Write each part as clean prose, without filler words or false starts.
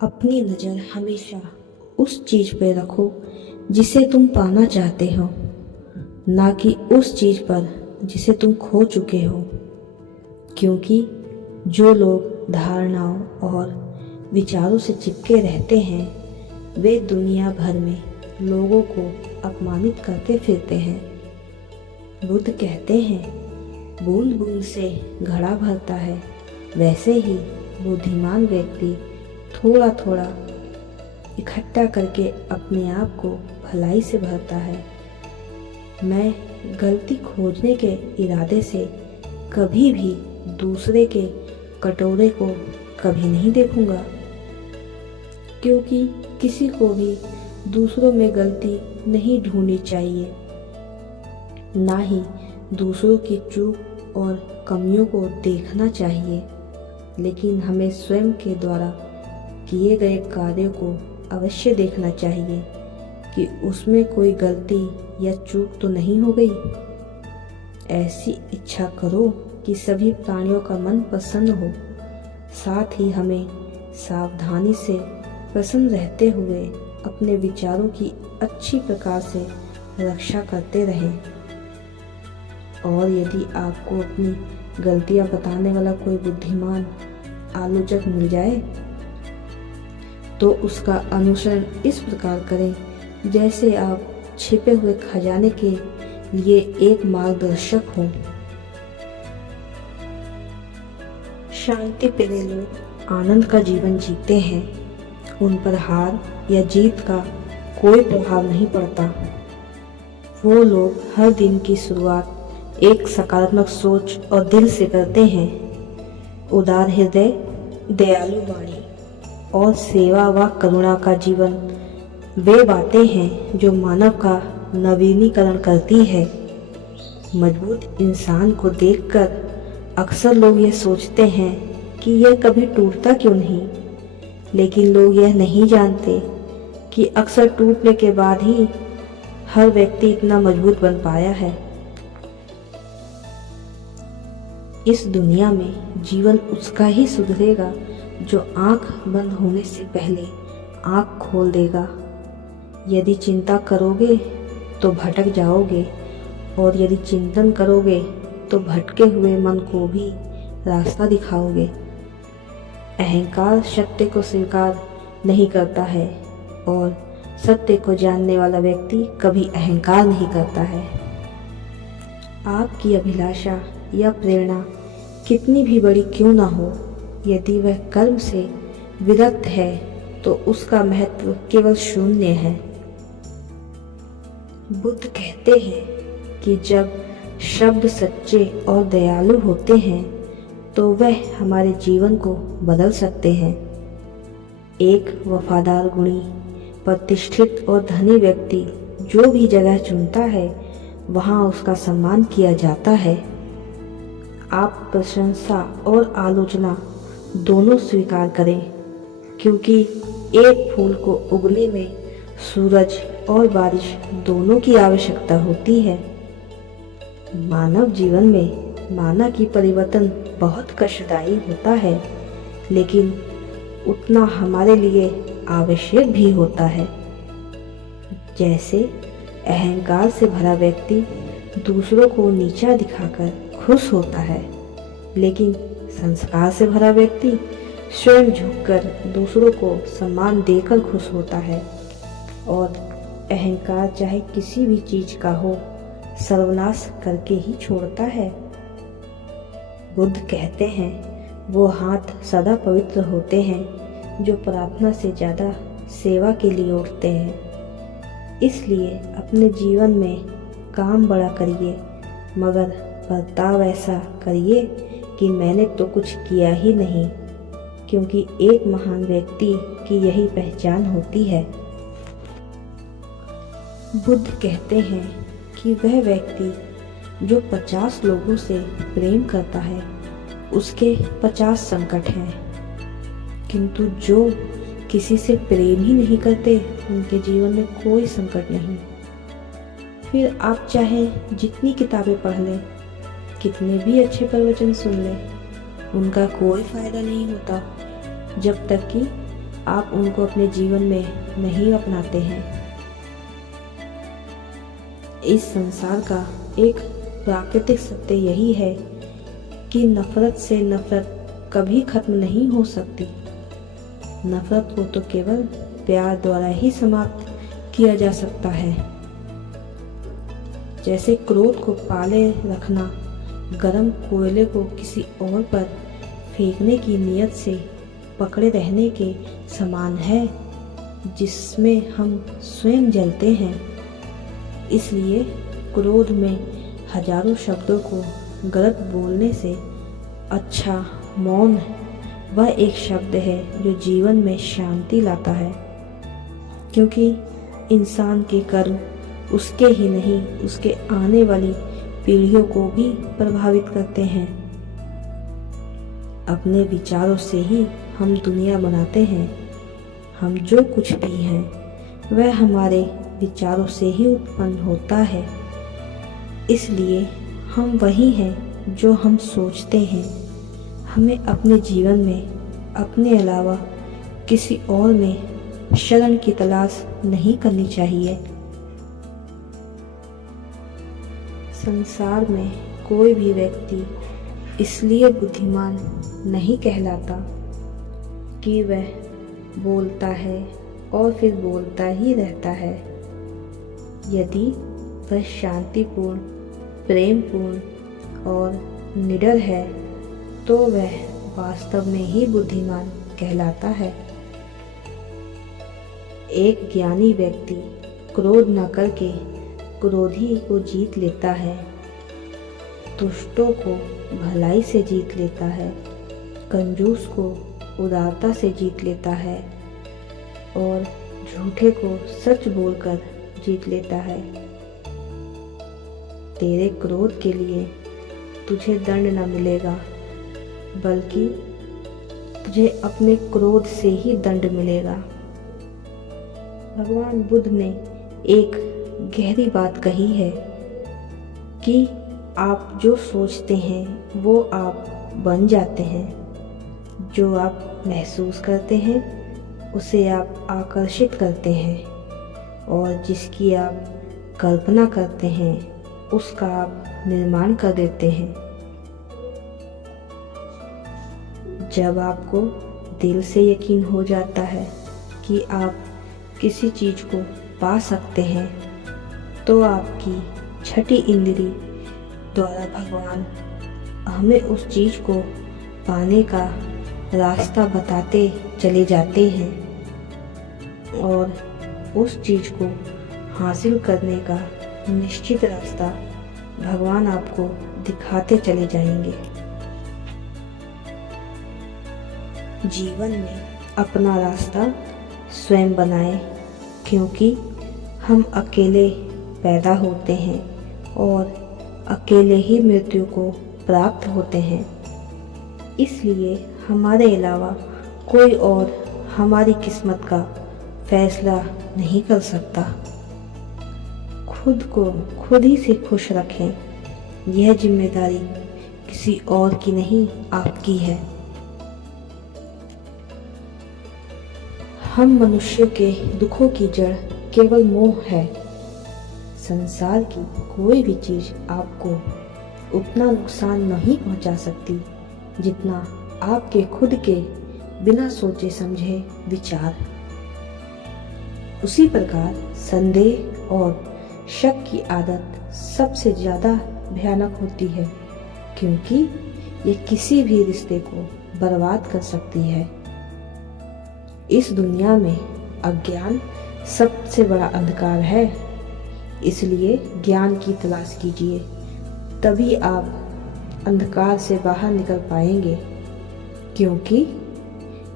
अपनी नज़र हमेशा उस चीज़ पर रखो जिसे तुम पाना चाहते हो, ना कि उस चीज़ पर जिसे तुम खो चुके हो। क्योंकि जो लोग धारणाओं और विचारों से चिपके रहते हैं, वे दुनिया भर में लोगों को अपमानित करते फिरते हैं। बुद्ध कहते हैं, बूंद बूंद से घड़ा भरता है, वैसे ही बुद्धिमान व्यक्ति थोड़ा थोड़ा इकट्ठा करके अपने आप को भलाई से भरता है। मैं गलती खोजने के इरादे से कभी भी दूसरे के कटोरे को कभी नहीं देखूंगा, क्योंकि किसी को भी दूसरों में गलती नहीं ढूंढनी चाहिए, ना ही दूसरों की चूक और कमियों को देखना चाहिए। लेकिन हमें स्वयं के द्वारा किए गए कार्यों को अवश्य देखना चाहिए कि उसमें कोई गलती या चूक तो नहीं हो गई। ऐसी इच्छा करो कि सभी प्राणियों का मन प्रसन्न हो। साथ ही हमें सावधानी से प्रसन्न रहते हुए अपने विचारों की अच्छी प्रकार से रक्षा करते रहें। और यदि आपको अपनी गलतियां बताने वाला कोई बुद्धिमान आलोचक मिल जाए, तो उसका अनुसरण इस प्रकार करें जैसे आप छिपे हुए खजाने के लिए एक मार्गदर्शक हो। शांति प्रिय लोग आनंद का जीवन जीते हैं। उन पर हार या जीत का कोई प्रभाव नहीं पड़ता। वो लोग हर दिन की शुरुआत एक सकारात्मक सोच और दिल से करते हैं। उदार हृदय, दयालु वाणी और सेवा व करुणा का जीवन वे बातें हैं जो मानव का नवीनीकरण करती है। मजबूत इंसान को देखकर अक्सर लोग ये सोचते हैं कि यह कभी टूटता क्यों नहीं, लेकिन लोग यह नहीं जानते कि अक्सर टूटने के बाद ही हर व्यक्ति इतना मजबूत बन पाया है। इस दुनिया में जीवन उसका ही सुधरेगा जो आंख बंद होने से पहले आंख खोल देगा। यदि चिंता करोगे तो भटक जाओगे, और यदि चिंतन करोगे तो भटके हुए मन को भी रास्ता दिखाओगे। अहंकार सत्य को स्वीकार नहीं करता है, और सत्य को जानने वाला व्यक्ति कभी अहंकार नहीं करता है। आपकी अभिलाषा या प्रेरणा कितनी भी बड़ी क्यों ना हो, यदि वह कर्म से विरक्त है तो उसका महत्व केवल शून्य है। बुद्ध कहते हैं कि जब शब्द सच्चे और दयालु होते हैं तो वह हमारे जीवन को बदल सकते हैं। एक वफादार, गुणी, प्रतिष्ठित और धनी व्यक्ति जो भी जगह चुनता है वहाँ उसका सम्मान किया जाता है। आप प्रशंसा और आलोचना दोनों स्वीकार करें, क्योंकि एक फूल को उगने में सूरज और बारिश दोनों की आवश्यकता होती है। मानव जीवन में माना कि परिवर्तन बहुत कष्टदायी होता है, लेकिन उतना हमारे लिए आवश्यक भी होता है। जैसे अहंकार से भरा व्यक्ति दूसरों को नीचा दिखाकर खुश होता है, लेकिन संस्कार से भरा व्यक्ति स्वयं झुककर दूसरों को सम्मान देकर खुश होता है। और अहंकार चाहे किसी भी चीज का हो, सर्वनाश करके ही छोड़ता है। बुद्ध कहते हैं, वो हाथ सदा पवित्र होते हैं जो प्रार्थना से ज्यादा सेवा के लिए उठते हैं। इसलिए अपने जीवन में काम बड़ा करिए, मगर बर्ताव ऐसा करिए कि मैंने तो कुछ किया ही नहीं, क्योंकि एक महान व्यक्ति की यही पहचान होती है। बुद्ध कहते हैं कि वह व्यक्ति जो 50 लोगों से प्रेम करता है उसके 50 संकट हैं, किंतु जो किसी से प्रेम ही नहीं करते उनके जीवन में कोई संकट नहीं। फिर आप चाहे जितनी किताबें पढ़ लें, कितने भी अच्छे प्रवचन सुन लें, उनका कोई फायदा नहीं होता जब तक कि आप उनको अपने जीवन में नहीं अपनाते हैं। इस संसार का एक प्राकृतिक सत्य यही है कि नफरत से नफरत कभी खत्म नहीं हो सकती। नफरत को तो केवल प्यार द्वारा ही समाप्त किया जा सकता है। जैसे क्रोध को पाले रखना गर्म कोयले को किसी और पर फेंकने की नियत से पकड़े रहने के समान है, जिसमें हम स्वयं जलते हैं। इसलिए क्रोध में हजारों शब्दों को गलत बोलने से अच्छा मौन वह एक शब्द है जो जीवन में शांति लाता है, क्योंकि इंसान के कर्म उसके ही नहीं उसके आने वाली पीढ़ियों को भी प्रभावित करते हैं। अपने विचारों से ही हम दुनिया बनाते हैं। हम जो कुछ भी हैं वह हमारे विचारों से ही उत्पन्न होता है। इसलिए हम वही हैं जो हम सोचते हैं। हमें अपने जीवन में अपने अलावा किसी और में शरण की तलाश नहीं करनी चाहिए। संसार में कोई भी व्यक्ति इसलिए बुद्धिमान नहीं कहलाता कि वह बोलता है और फिर बोलता ही रहता है। यदि वह शांतिपूर्ण, प्रेमपूर्ण और निडर है तो वह वास्तव में ही बुद्धिमान कहलाता है। एक ज्ञानी व्यक्ति क्रोध न करके क्रोधी को जीत लेता है, दुष्टों को भलाई से जीत लेता है, कंजूस को उदारता से जीत लेता है और झूठे को सच बोलकर जीत लेता है। तेरे क्रोध के लिए तुझे दंड न मिलेगा, बल्कि तुझे अपने क्रोध से ही दंड मिलेगा। भगवान बुद्ध ने एक गहरी बात कही है कि आप जो सोचते हैं वो आप बन जाते हैं। जो आप महसूस करते हैं उसे आप आकर्षित करते हैं और जिसकी आप कल्पना करते हैं उसका आप निर्माण कर देते हैं। जब आपको दिल से यकीन हो जाता है कि आप किसी चीज को पा सकते हैं तो आपकी छठी इंद्री द्वारा भगवान हमें उस चीज को पाने का रास्ता बताते चले जाते हैं और उस चीज को हासिल करने का निश्चित रास्ता भगवान आपको दिखाते चले जाएंगे। जीवन में अपना रास्ता स्वयं बनाएं, क्योंकि हम अकेले पैदा होते हैं और अकेले ही मृत्यु को प्राप्त होते हैं। इसलिए हमारे अलावा कोई और हमारी किस्मत का फैसला नहीं कर सकता। खुद को खुद ही से खुश रखें। यह जिम्मेदारी किसी और की नहीं, आपकी है। हम मनुष्य के दुखों की जड़ केवल मोह है। संसार की कोई भी चीज आपको उतना नुकसान नहीं पहुंचा सकती जितना आपके खुद के बिना सोचे समझे विचार। उसी प्रकार संदेह और शक की आदत सबसे ज्यादा भयानक होती है, क्योंकि ये किसी भी रिश्ते को बर्बाद कर सकती है। इस दुनिया में अज्ञान सबसे बड़ा अंधकार है, इसलिए ज्ञान की तलाश कीजिए, तभी आप अंधकार से बाहर निकल पाएंगे। क्योंकि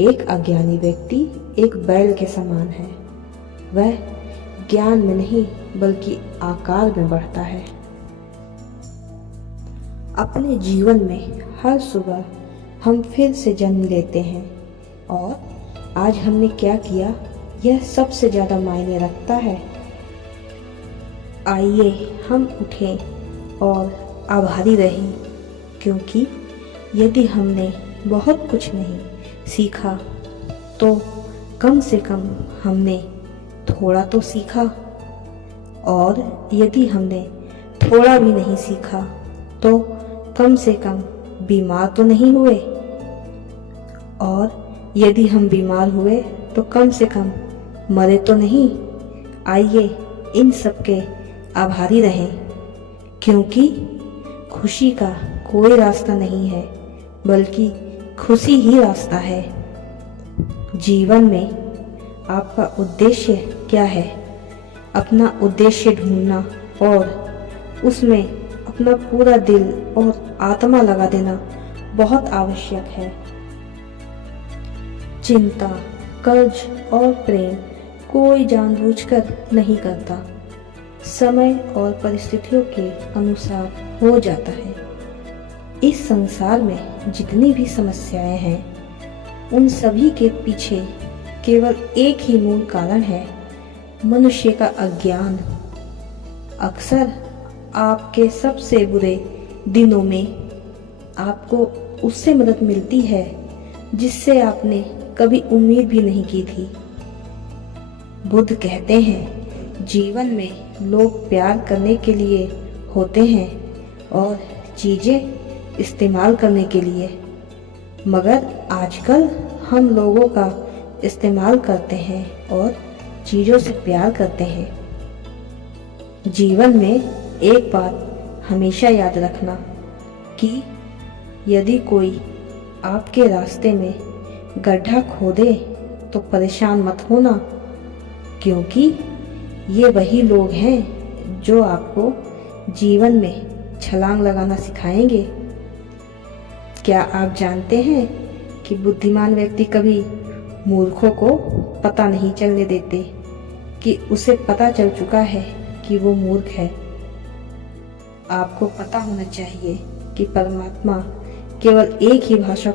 एक अज्ञानी व्यक्ति एक बैल के समान है, वह ज्ञान में नहीं बल्कि आकार में बढ़ता है। अपने जीवन में हर सुबह हम फिर से जन्म लेते हैं और आज हमने क्या किया यह सबसे ज्यादा मायने रखता है। आइए हम उठें और आभारी रहें, क्योंकि यदि हमने बहुत कुछ नहीं सीखा तो कम से कम हमने थोड़ा तो सीखा, और यदि हमने थोड़ा भी नहीं सीखा तो कम से कम बीमार तो नहीं हुए, और यदि हम बीमार हुए तो कम से कम मरे तो नहीं। आइए इन सब के आभारी रहें, क्योंकि खुशी का कोई रास्ता नहीं है, बल्कि खुशी ही रास्ता है। जीवन में आपका उद्देश्य क्या है? अपना उद्देश्य ढूंढना और उसमें अपना पूरा दिल और आत्मा लगा देना बहुत आवश्यक है। चिंता, कर्ज और प्रेम कोई जानबूझकर नहीं करता, समय और परिस्थितियों के अनुसार हो जाता है। इस संसार में जितनी भी समस्याएं हैं, उन सभी के पीछे केवल एक ही मूल कारण है, मनुष्य का अज्ञान। अक्सर आपके सबसे बुरे दिनों में आपको उससे मदद मिलती है जिससे आपने कभी उम्मीद भी नहीं की थी। बुद्ध कहते हैं, जीवन में लोग प्यार करने के लिए होते हैं और चीजें इस्तेमाल करने के लिए, मगर आजकल हम लोगों का इस्तेमाल करते हैं और चीजों से प्यार करते हैं। जीवन में एक बात हमेशा याद रखना कि यदि कोई आपके रास्ते में गड्ढा खोदे तो परेशान मत होना, क्योंकि ये वही लोग हैं जो आपको जीवन में छलांग लगाना सिखाएंगे। क्या आप जानते हैं कि बुद्धिमान व्यक्ति कभी मूर्खों को पता नहीं चलने देते कि उसे पता चल चुका है कि वो मूर्ख है। आपको पता होना चाहिए कि परमात्मा केवल एक ही भाषा